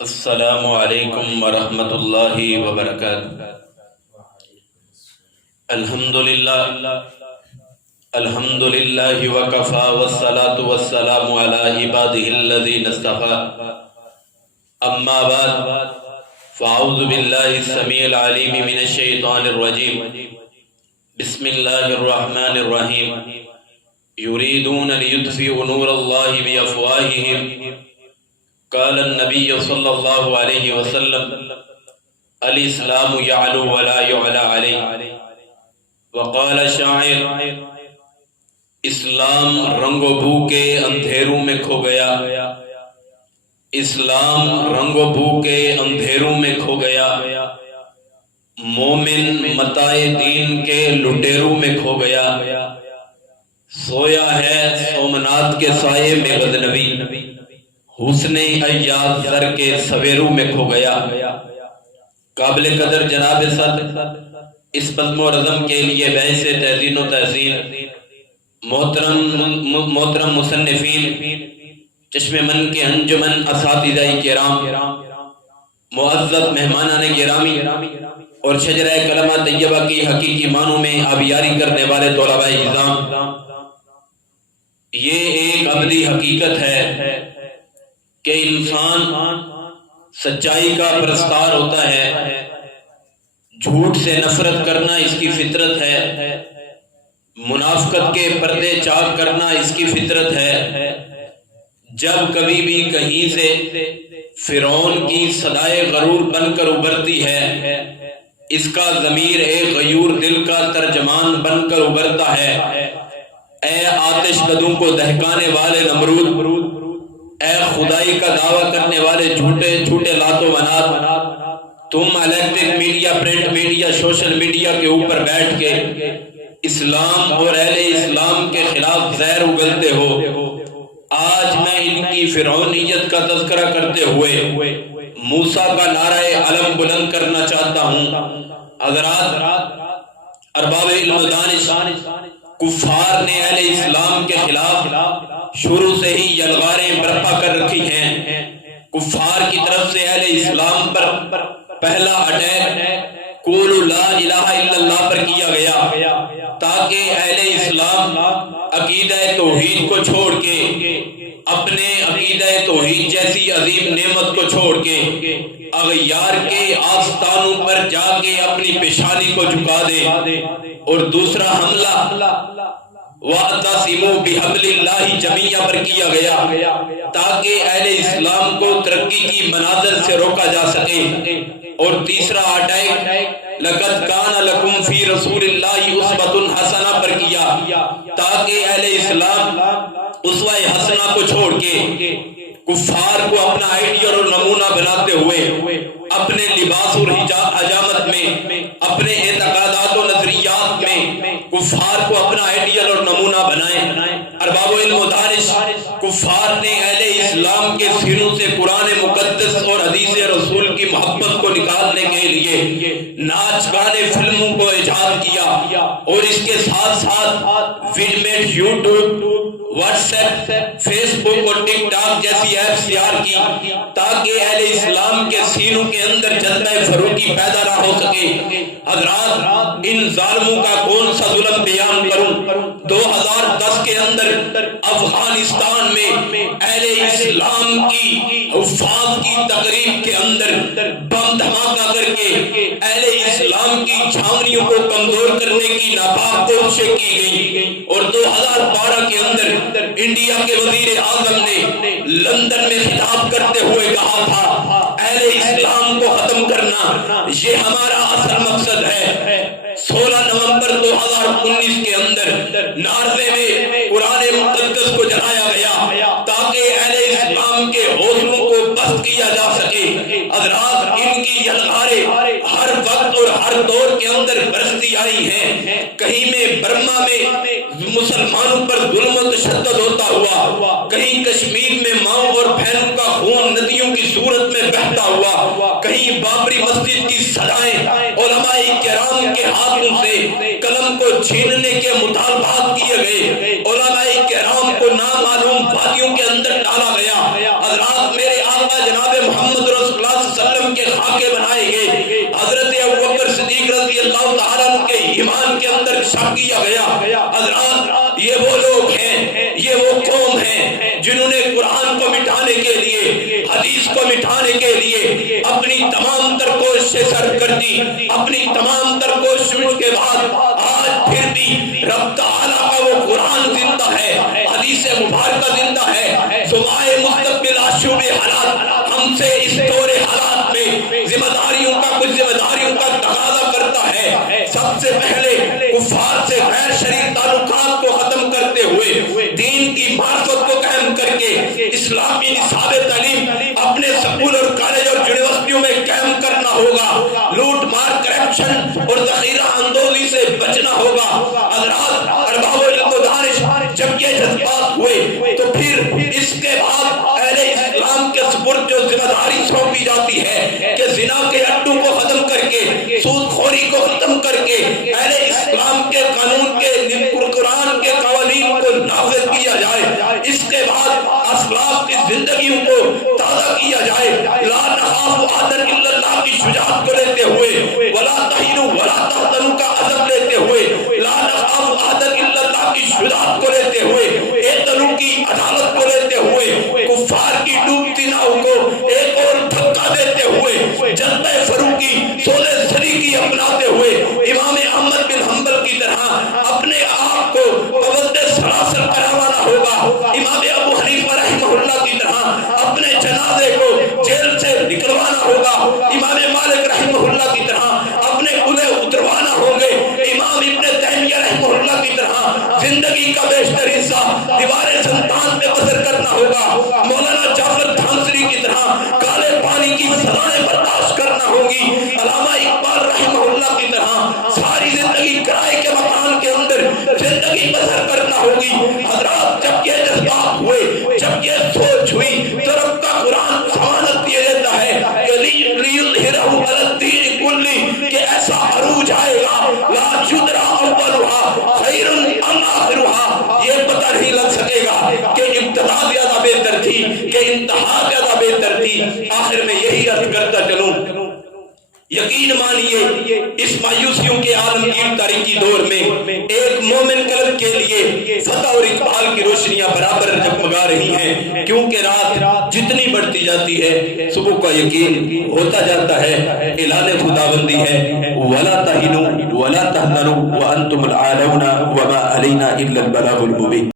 السلام علیکم ورحمۃ اللہ وبرکاتہ۔ الحمد للہ وکفا والصلاة والسلام علی عباده الذین اصطفى، اما بعد فاعوذ باللہ السمیع العلیم من الشیطان الرجیم، بسم اللہ الرحمن الرحیم۔ یریدون لیطفئوا نور اللہ بافواہہم، قال النبی صلی اللہ علیہ وسلم الاسلام یعلو ولا یعلی علیہ، وقال شاعر اسلام رنگ و بو کے اندھیروں میں کھو گیا، اسلام رنگ و بو کے اندھیروں میں کھو گیا، مومن متاع دین کے لٹیروں میں کھو گیا، سویا ہے سومنات کے سائے میں غزنبی، حسن ایاد زر کے سویروں میں کھو گیا۔ قابل قدر جناب صدر اس بزم و رزم کے لیے بحث تحسین و تحسین، محترم مصنفین، چشم من کے انجمن اساتذہ کرام، معزز مہمانان گرامی اور شجرہ کلمہ طیبہ کی حقیقی معنوں میں آبیاری کرنے والے طلباء اعزام، یہ ایک ابدی حقیقت ہے کہ انسان سچائی کا پرستار ہوتا ہے، جھوٹ سے نفرت کرنا اس کی فطرت ہے، منافقت کے پردے چاک کرنا اس کی فطرت ہے۔ جب کبھی بھی کہیں سے فرعون کی صدائے غرور بن کر ابھرتی ہے، اس کا ضمیر ایک غیور دل کا ترجمان بن کر ابھرتا ہے۔ اے آتش بدوں کو دہکانے والے نمرود، اے خدائی کا دعویٰ کرنے والے جھوٹے لات و منات، تم electric media, print media, social media کے اوپر بیٹھ کے اسلام اور اہل اسلام کے خلاف زہر اگلتے ہو۔ آج میں ان کی فرعونیت کا تذکرہ کرتے ہوئے موسیٰ کا نعرہ علم بلند کرنا چاہتا ہوں۔ حضرات، ارباب علم و دانش، کفار نے اہل اسلام کے خلاف شروع سے ہی یلغاریں برپا کر رکھی ہیں۔ کفار کی طرف سے اہل اسلام پر پہلا اٹیک قولوا لا الہ الا اللہ پر کیا گیا، تاکہ اہل اسلام عقیدہ توحید کو چھوڑ کے، اپنے عقیدہ توحید جیسی عظیم نعمت کو چھوڑ کے اغیار کے آستانوں پر جا کے اپنی پیشانی کو جھکا دے۔ اور دوسرا حملہ وَاعْتَصِمُوا بِحَبْلِ اللَّهِ جَمِيعًا پر کیا گیا، تاکہ اہل اسلام کو ترقی کی منازل سے روکا جا سکے۔ اور تیسرا اٹیک لَقَدْ كَانَ لَكُمْ فِي رَسُولِ اللَّهِ أُسْوَةٌ حَسَنَةٌ پر کیا، تاکہ اہل اسلام اسوہ حسنہ کو چھوڑ کے کفار کو اپنا آئیڈیل اور نمونہ بناتے ہوئے اپنے لباس اور حجامت میں، اپنے اعتقادات و نظریات میں کفار کو اپنا آئیڈیل اور نمونہ بنائیں۔ ارباب علم و دانش، کفار نے اہل اسلام کے سینوں سے قرآن مقدس اور حدیث رسول کی محبت کو نکالنے کے لیے ناچ گانے فلموں کو ایجاد کیا، اور اس کے ساتھ ساتھ ویڈمیٹ، یوٹیوب، واٹس ایپ، فیس بک اور ٹک ٹاک جیسی ایپس تیار کی، تاکہ اہل اسلام کے سینوں کے اندر جذبہ فروغی پیدا نہ ہو سکے۔ حضرات، ان ظالموں کا کون سا ظلم بیان کروں؟ 2010 کے اندر افغانستان میں اہل اسلام کی حفاظ کی تقریب کے اندر بم دھماکہ کر کے اہل اسلام کی چھاونیوں کو کمزور کرنے کی ناپاک کوششیں کی گئی۔ اور 2012 کے اندر انڈیا کے وزیر اعظم نے لندن میں خطاب کرتے ہوئے کہا تھا اہل اسلام کو ختم کرنا یہ ہمارا اصل مقصد ہے۔ 16 نومبر 2019 کے اندر ناروے میں قرآن مقدس کو جلایا گیا، تاکہ اہل اسلام کے حوصلوں کو پست کیا جا سکے۔ حضرات، ان کی یلغاریں ہر وقت اور ہر دور کے اندر برستی آئی ہیں۔ کہیں میں برما میں مسلمانوں پر ظلم و تشدد ہوتا ہوا، کہیں کشمیر میں ماؤں اور بہنوں کا خون ندیوں کی صورت میں بہتا ہوا، کہیں بابری مسجد کی سزائیں علماء کرام کے ہاتھوں سے قلم کو چھیننے کے مطالبات کیے گئے، علماء کرام کو نامعلوم وادیوں کے اندر ڈالا گیا۔ حضرات، میرے آقا جناب محمد رسول کے خاکے بنائے گئے. حضرت ابوبکر صدیق رضی اللہ تعالیٰ عنہ کے ایمان کے اندر شک کیا گیا. حضرات یہ وہ لوگ ہیں, یہ وہ قوم ہیں جنہوں نے قرآن کو مٹانے کے لیے, حدیث کو مٹانے کے لیے اپنی تمام تر کوششیں سر کر دی. اپنی تمام تر کوششوں کے بعد آج پھر بھی رب تعالیٰ کا وہ قرآن زندہ ہے, حدیث مبارکہ زندہ ہے. سمائے مستقبل آشوب حالات ہم سے اس دور حالات میں ذمہ داریوں کا کچھ ذمہ داریوں کا تقاضا کرتا ہے. سب سے پہلے کفار سے غیر شرعی تعلقات کو ختم کرتے ہوئے دین کی معرفت کو قائم کر کے اسلامی نصاب تعلیم اپنے سکول اور کالج اور یونیورسٹیوں میں قائم کرنا ہوگا. لوٹ مار, کرپشن اور ذخیرہ اندوزی سے بچنا ہوگا. حضرات ارباب علم و دانش جب یہ جذبات ہوئے تو پھر اس کے بعد اہل اسلام کے سپرد جو ذمہ داری سونپی جاتی ہے کہ زنا کے اڈوں کو ختم کر کے, سود خوری کو ختم کر کے اہل اسلام کے قانون کے قرآن کے قوانین کو نافذ کیا جائے. اس کے بعد اسلاف کی زندگیوں کو تازہ کیا جائے. لا نخاف احدا الا اللہ کی شجاعت کو لیتے ہوئے, ولا تہینوا ولا تحزنوا کا عزم لیتے ہوئے, لا نخاف احدا الا اللہ کی شجاعت کو لیتے ہوئے, ایتنو کی عدالت کو لیتے ہوئے, کفار کی ڈوبتی ناؤ کو ایک اور دھکا دیتے ہوئے, جذبہ فروغی سولہ صدیقی اپناتے ہوئے امام احمد بن حنبل کی طرح اپنے آپ کو قبض سلاسل کروانا ہوگا. امام ابو حنیفہ رحمہ اللہ کی طرح اپنے جنازے کو جیل سے نکلوانا ہوگا. امام مالک رحمہ اللہ کی طرح اپنے کلے اتروانا ہوگے. امام ابن تیمیہ رحمہ اللہ کی طرح زندگی کا بیشتر حصہ دیوار زندان میں بسر کرنا ہوگا. مولانا جعفر دھانسری کی طرح کالے پانی کی سزائیں برداشت کرنا ہوگی. علامہ اقبال رحمہ اللہ کی طرح ساری زندگی کرائے کے مکان کے اندر زندگی بسر کرنا ہوگی. حضرات جب یہ جذبات ہوئے, جب یہ سوچ ہوئی تو رب کا قرآن ضمانت دیا دیتا ہے کہ لیظہرہ علی الدین کلہ, کہ ایسا عروج آئے گا لا یدری اولھا خیر ام آخرھا, یہ پتہ نہیں لگ سکے گا کہ ابتدا زیادہ بہتر تھی کہ انتہا زیادہ بہتر تھی. آخر میں یہی عرض کرتا چلوں, یقین مانیے اس مایوسیوں کے عالمگیر تاریخی دور میں ایک مومن قلب کے لیے فتح اور اقبال کی روشنیاں برابر جگمگا رہی ہیں, کیونکہ رات جتنی بڑھتی جاتی ہے صبح کا یقین ہوتا جاتا ہے. اعلان خداوندی ہے وَلَا تَهِنُوا وَلَا تَحْزَنُوا وَأَنْتُمُ الْأَعْلَوْنَ وَمَا عَلَيْنَا إِلَّا الْبَلَاغُ الْمُبِينُ.